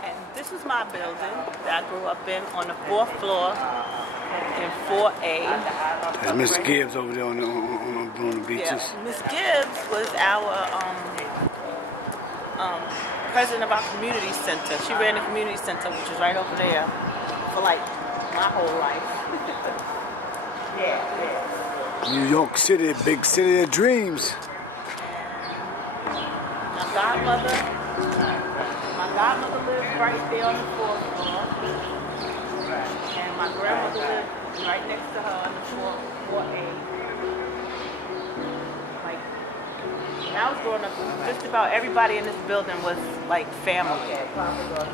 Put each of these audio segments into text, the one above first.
And this is my building that I grew up in on the 4th floor in 4A. There's Miss Gibbs over there on the beaches. Yeah. Miss Gibbs was our president of our community center. She ran the community center, which is right over there, for like my whole life. Yeah. New York City, big city of dreams. My godmother lived right there on the 4th floor, and my grandmother lived right next to her on the 4A. Like, when I was growing up, just about everybody in this building was like family.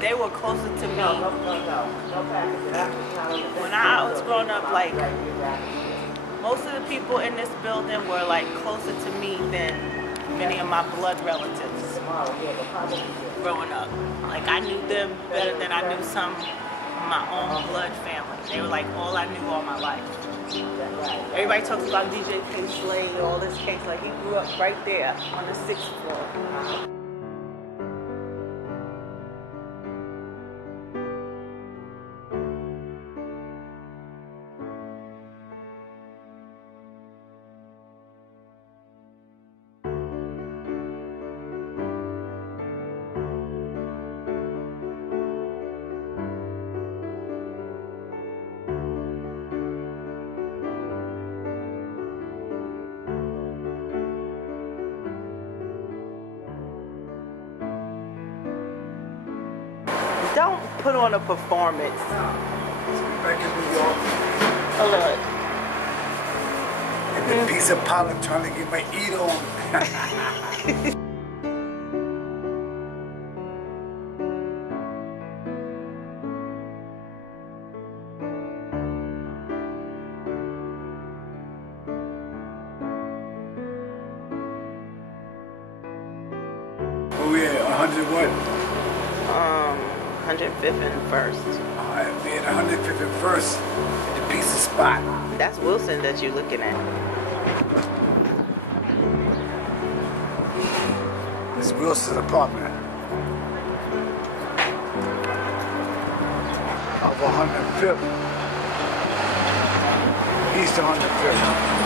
They were closer to me. When I was growing up, like, most of the people in this building were like closer to me than many of my blood relatives growing up. Like, I knew them better than I knew some of my own blood family. They were like all I knew all my life. Everybody talks about DJ K-Slade, all this case. Like, he grew up right there on the 6th floor. Don't put on a performance. Back in New York. Oh, Lord. And the piece of pollen trying to get my eat on. Oh yeah, 100 what? 105th and 1st. Alright, we at 105th and 1st at the pizza spot. That's Wilson that you're looking at. It's Wilson's apartment. Off 105th. East 105th.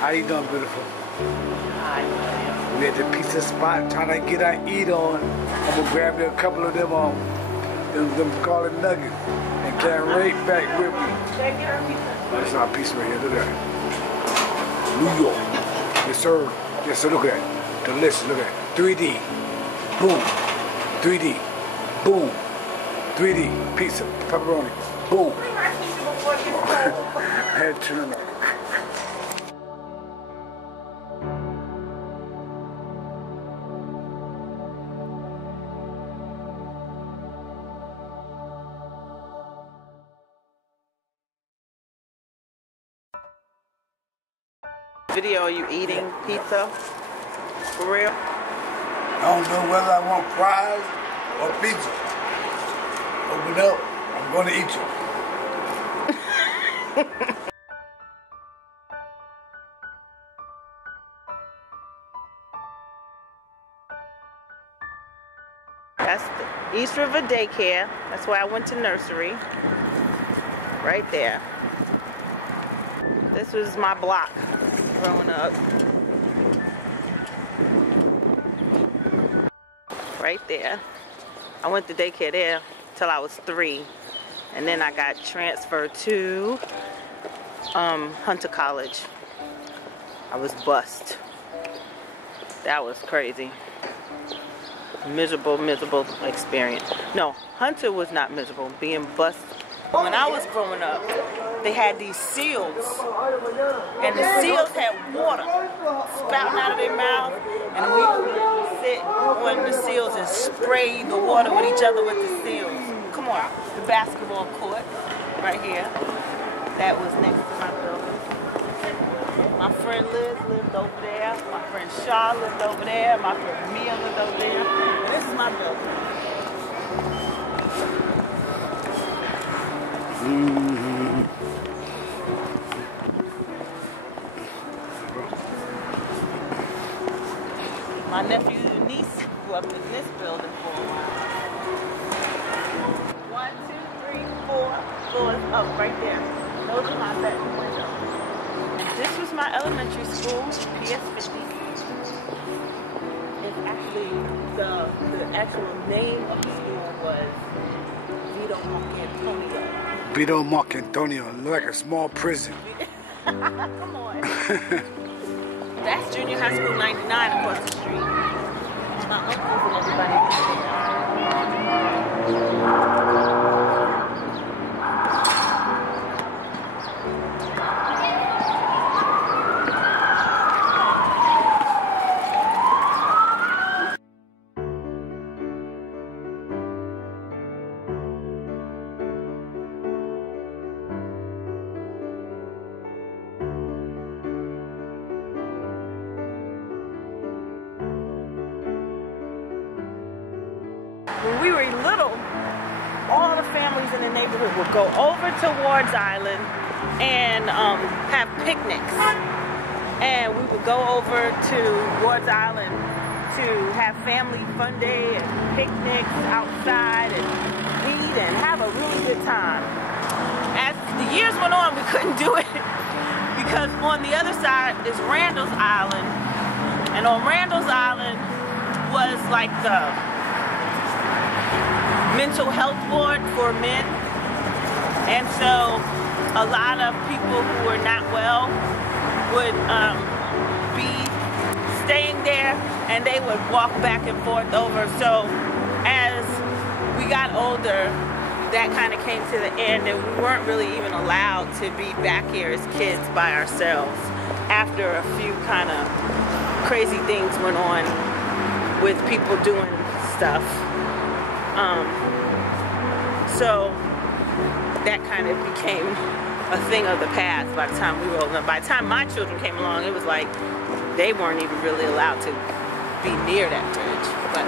How you doing, beautiful? Hi. We at the pizza spot trying to get our eat on. I'm gonna grab me a couple of them them garlic nuggets and carry right back with me. That's our pizza right here. Look at that. New York. Yes, sir. Yes, sir. Look at that. Delicious. Look at that. 3D. Boom. 3D. Boom. 3D. Pizza. Pepperoni. Boom. I had to turn it on. Video, are you eating pizza? For real? I don't know whether I want fries or pizza. Open up, I'm going to eat you. That's the East River Daycare. That's where I went to nursery. Right there. This was my block growing up. Right there. I went to daycare there till I was 3. And then I got transferred to Hunter College. I was bused. That was crazy. Miserable, miserable experience. No, Hunter was not miserable. Being bused. When I was growing up, they had these seals, and the seals had water spouting out of their mouth, and we would sit on the seals and spray the water with each other with the seals. Come on, the basketball court. right here that was next to my building. My friend Liz lived over there. My friend Shaw lived over there. My friend Mia lived over there. And this is my building. My nephew and niece grew up in this building for a while. 1, 2, 3, 4 floors up right there. Those are my bedroom windows. And this was my elementary school, PS50. It's actually, the actual name of the school was Vito Marcantonio. Vito Marcantonio, like a small prison. Come on. That's junior high school 99 across the street. My uncles and everybody. When we were little, all the families in the neighborhood would go over to Ward's Island and have picnics. And we would go over to Ward's Island to have family fun day and picnics outside and eat and have a really good time. As the years went on, we couldn't do it because on the other side is Randall's Island. And on Randall's Island was like the mental health board for men, and so a lot of people who were not well would be staying there, and they would walk back and forth over. So as we got older, that kind of came to the end, and we weren't really even allowed to be back here as kids by ourselves after a few kind of crazy things went on with people doing stuff. So that kind of became a thing of the past by the time we were old enough. By the time my children came along, it was like they weren't even really allowed to be near that bridge. But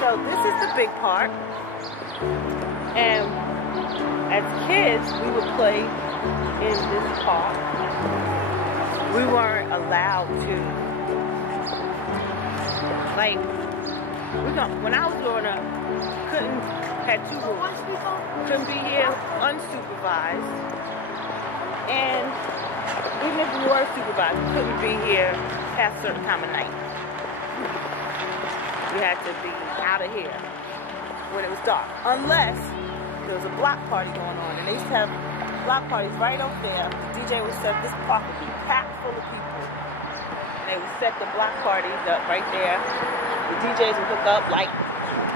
so this is the big park, and as kids we would play in this park. We weren't allowed to, like, when I was growing up, had 2 rules. Couldn't be here unsupervised, and even if we were supervised, we couldn't be here past a certain time of night. We had to be out of here when it was dark, unless there was a block party going on, and they used to have block parties right over there. The DJ would set, this park would be packed full of people. And they would set the block parties up right there. The DJs would hook up like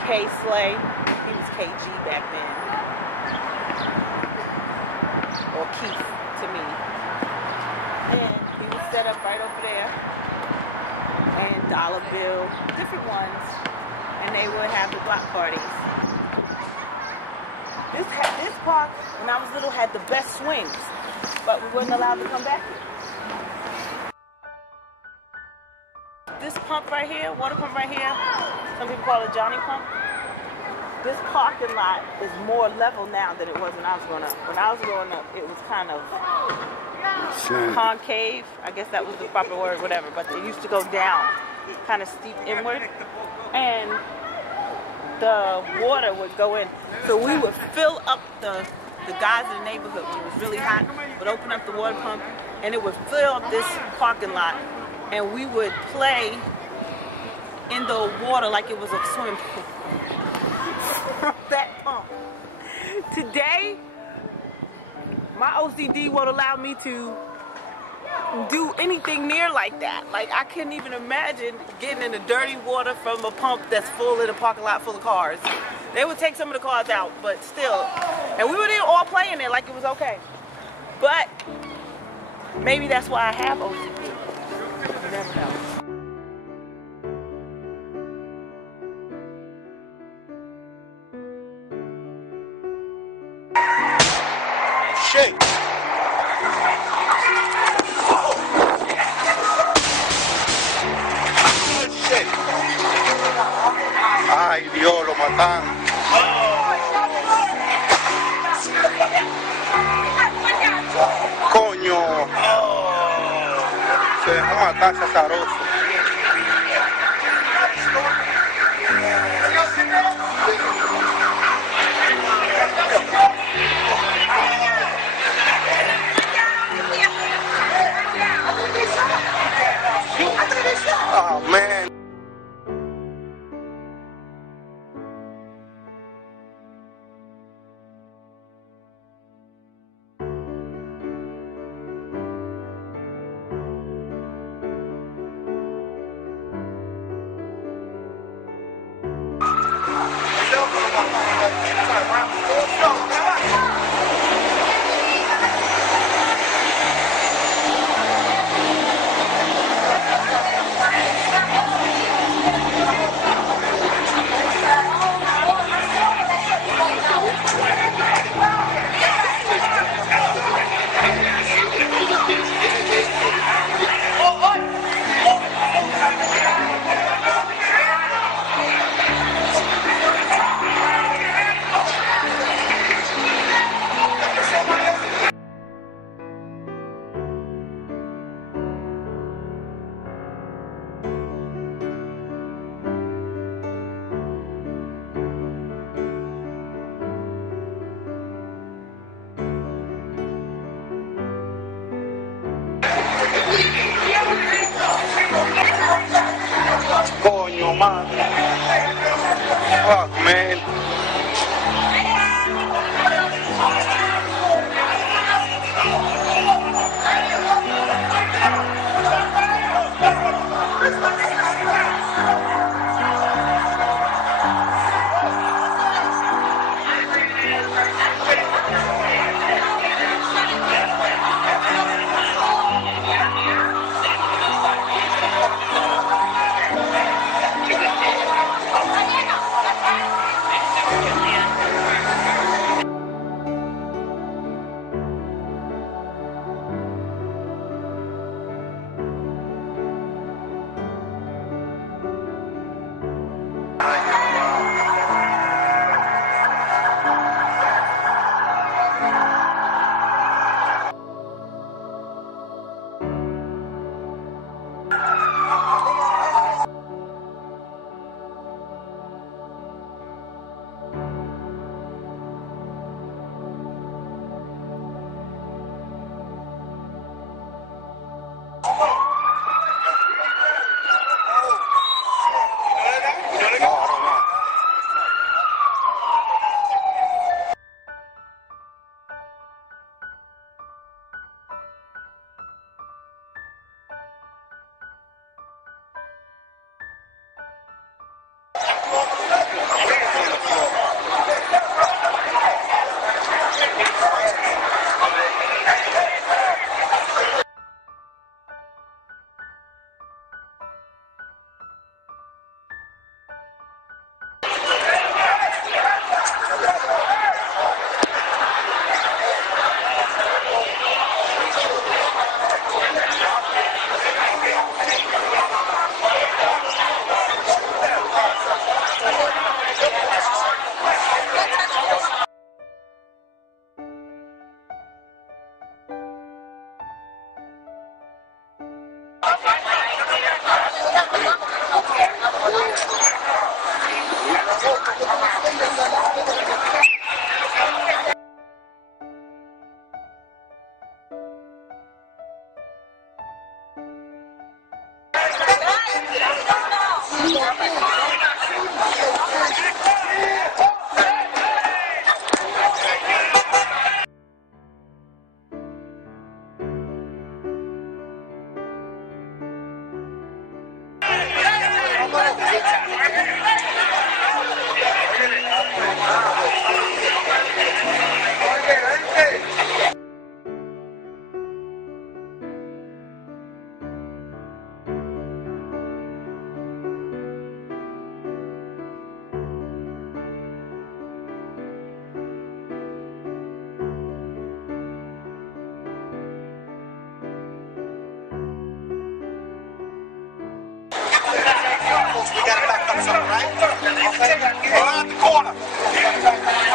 K Slay. He was KG back then. Or Keith to me. And he would set up right over there. And Dollar Bill, different ones. And they would have the block parties. This park, when I was little, had the best swings, but we wasn't allowed to come back here. This pump right here, water pump right here, some people call it Johnny Pump. This parking lot is more level now than it was when I was growing up. When I was growing up, it was kind of concave. I guess that was the proper word, whatever. But it used to go down, kind of steep inward, and the water would go in. So we would fill up the guys in the neighborhood when it was really hot, would open up the water pump, and it would fill up this parking lot, and we would play in the water like it was a swimming pool from that pump. Today, my OCD won't allow me to do anything near like that. Like, I couldn't even imagine getting in the dirty water from a pump that's full in a parking lot full of cars. They would take some of the cars out, but still. And we would all play in there like it was okay. But maybe that's why I have OCD. You never know. shit. Ay, Dios, lo matan. Coño. Se dejó matar ese azaroso. Oh, man. Coño, man. Fuck, man. shackles. We gotta back up some, right? Okay. Around the corner.